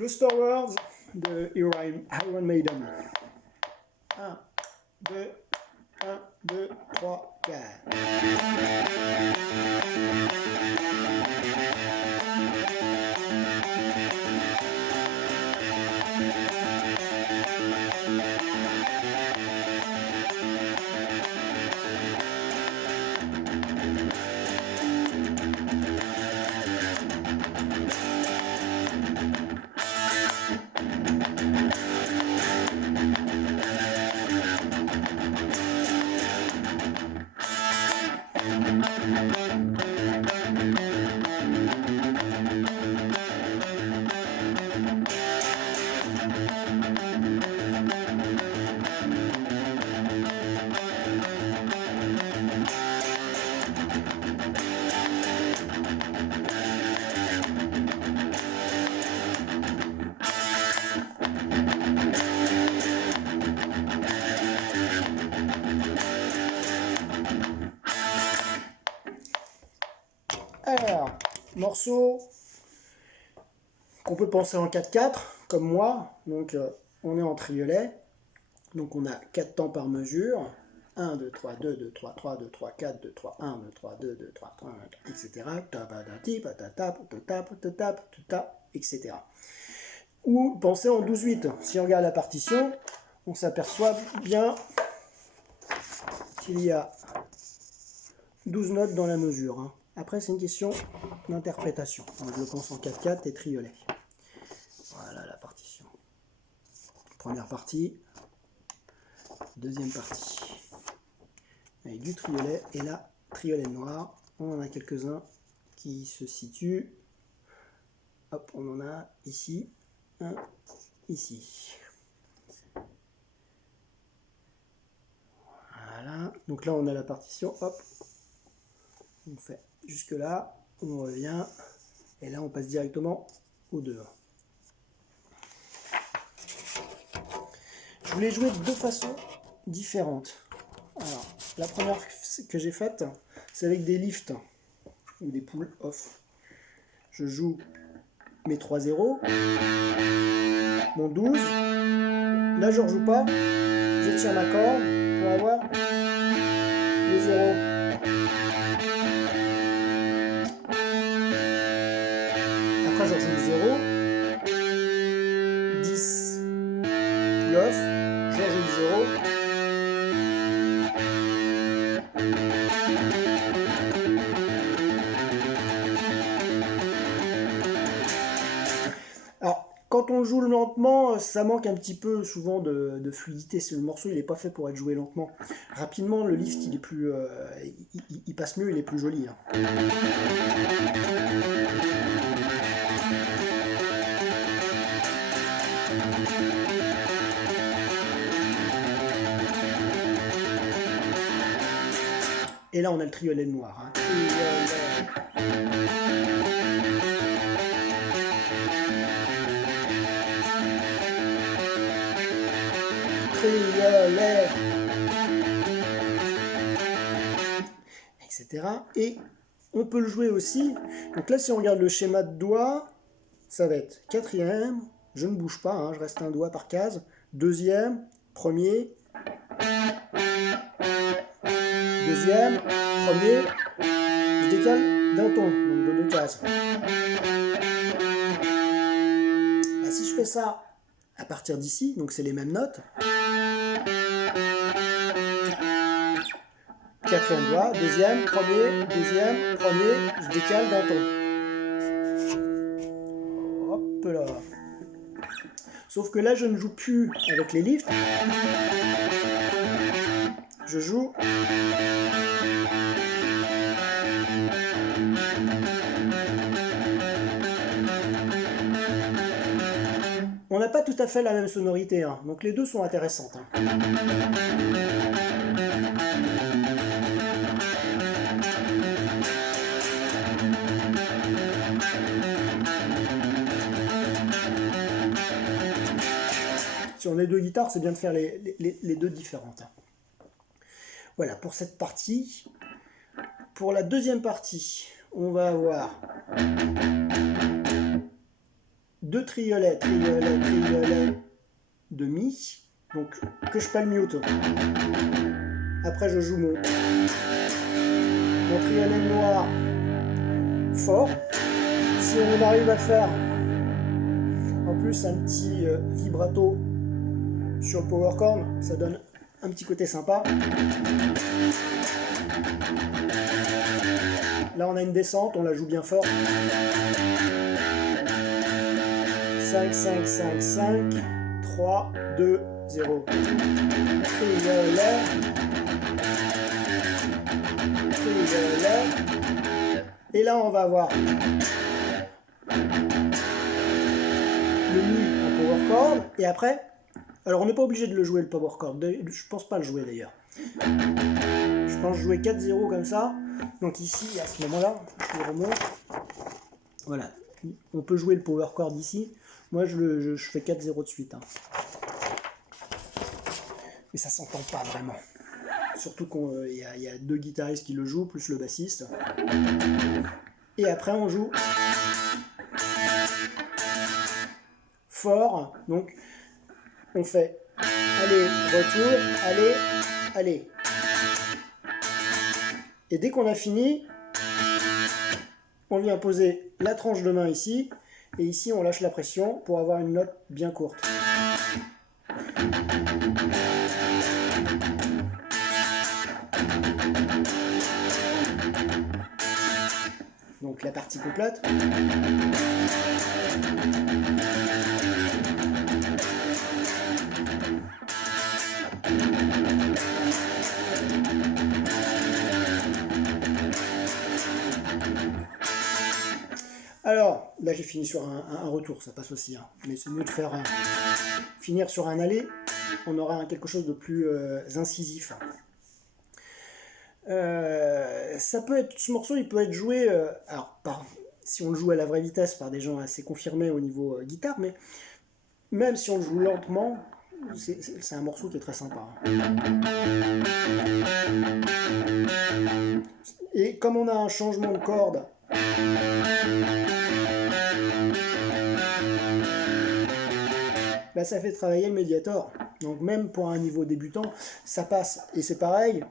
Lost Towers de Iron Maiden. 1, 2, 1, 2, 3, 4. Alors, morceau qu'on peut penser en 4-4, comme moi. Donc, on est en triolet. Donc, on a 4 temps par mesure. 1, 2, 3, 2, 2, 3, 3, 2, 3, 4, 2, 3, 1, 2, 3, 2, 2, 3, 3, etc. Etc. Ou penser en 12-8. Si on regarde la partition, on s'aperçoit bien qu'il y a 12 notes dans la mesure. Hein. Après, c'est une question d'interprétation. Je le pense en 4-4 et triolet. Voilà la partition. Première partie. Deuxième partie. Avec du triolet et là, triolet noir. On en a quelques-uns qui se situent. Hop, on en a ici. Un ici. Voilà. Donc là, on a la partition. Hop. On fait jusque là. On revient. Et là, on passe directement au 2. Je voulais jouer de deux façons différentes. Alors, la première que j'ai faite, c'est avec des lifts ou des pull off. Je joue mes 3 zéros, mon 12. Là, je ne rejoue pas. J'étire ma corde pour avoir les zéros. Après, je rejoue le 0. 10 pull off. Je rejoue le 0. Quand on joue lentement, ça manque un petit peu souvent de fluidité. Le morceau, il n'est pas fait pour être joué lentement. Rapidement, le lift, il est plus, il passe mieux, il est plus joli. Hein. Et là, on a le triolet noir. Hein. Triolet, etc. Et on peut le jouer aussi. Donc là, si on regarde le schéma de doigts, ça va être quatrième, je ne bouge pas, hein, je reste un doigt par case. Deuxième, premier, deuxième, premier, je décale d'un ton, donc de 2 cases. Bah, si je fais ça à partir d'ici, donc c'est les mêmes notes. Quatrième doigt, deuxième, premier, je décale d'un ton. Hop là. Sauf que là, je ne joue plus avec les lifts. Je joue on n'a pas tout à fait la même sonorité, hein. Donc les deux sont intéressantes. Hein. Si on est deux guitares, c'est bien de faire les deux différentes. Voilà pour cette partie. Pour la deuxième partie, on va avoir 2 triolets, triolet, triolet, demi, donc que je palmute. Après je joue mon triolet noir fort. Si on arrive à faire en plus un petit vibrato sur le power chord, ça donne un petit côté sympa. Là on a une descente, on la joue bien fort. 5, 5, 5, 5, 3, 2, 0. Triolet. Triolet. Et là on va avoir le mi en power chord. Et après, alors on n'est pas obligé de le jouer le power chord. Je pense pas le jouer d'ailleurs. Je pense jouer 4-0 comme ça. Donc ici, à ce moment-là, je le remonte. Voilà. On peut jouer le power chord ici. Moi, je fais 4-0 de suite. Hein. Mais ça s'entend pas vraiment. Surtout qu'il y a 2 guitaristes qui le jouent, plus le bassiste. Et après, on joue fort. Donc, on fait aller, retour, aller, aller. Et dès qu'on a fini, on vient poser la tranche de main ici. Et ici, on lâche la pression pour avoir une note bien courte. Donc la partie complète. Alors, là j'ai fini sur un retour, ça passe aussi, hein. Mais c'est mieux de faire finir sur un aller, on aura quelque chose de plus incisif. Ça peut être, ce morceau il peut être joué, alors si on le joue à la vraie vitesse par des gens assez confirmés au niveau guitare, mais même si on le joue lentement, c'est un morceau qui est très sympa. Et comme on a un changement de corde, bah ça fait travailler le médiator. Donc même pour un niveau débutant, ça passe. Et c'est pareil.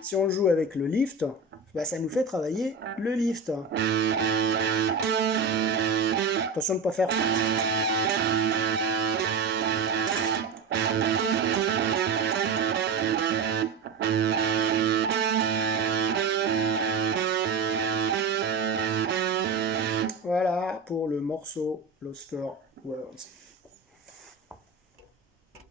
Si on le joue avec le lift, bah ça nous fait travailler le lift. Attention de ne pas faire. Voilà pour le morceau Lost for Words.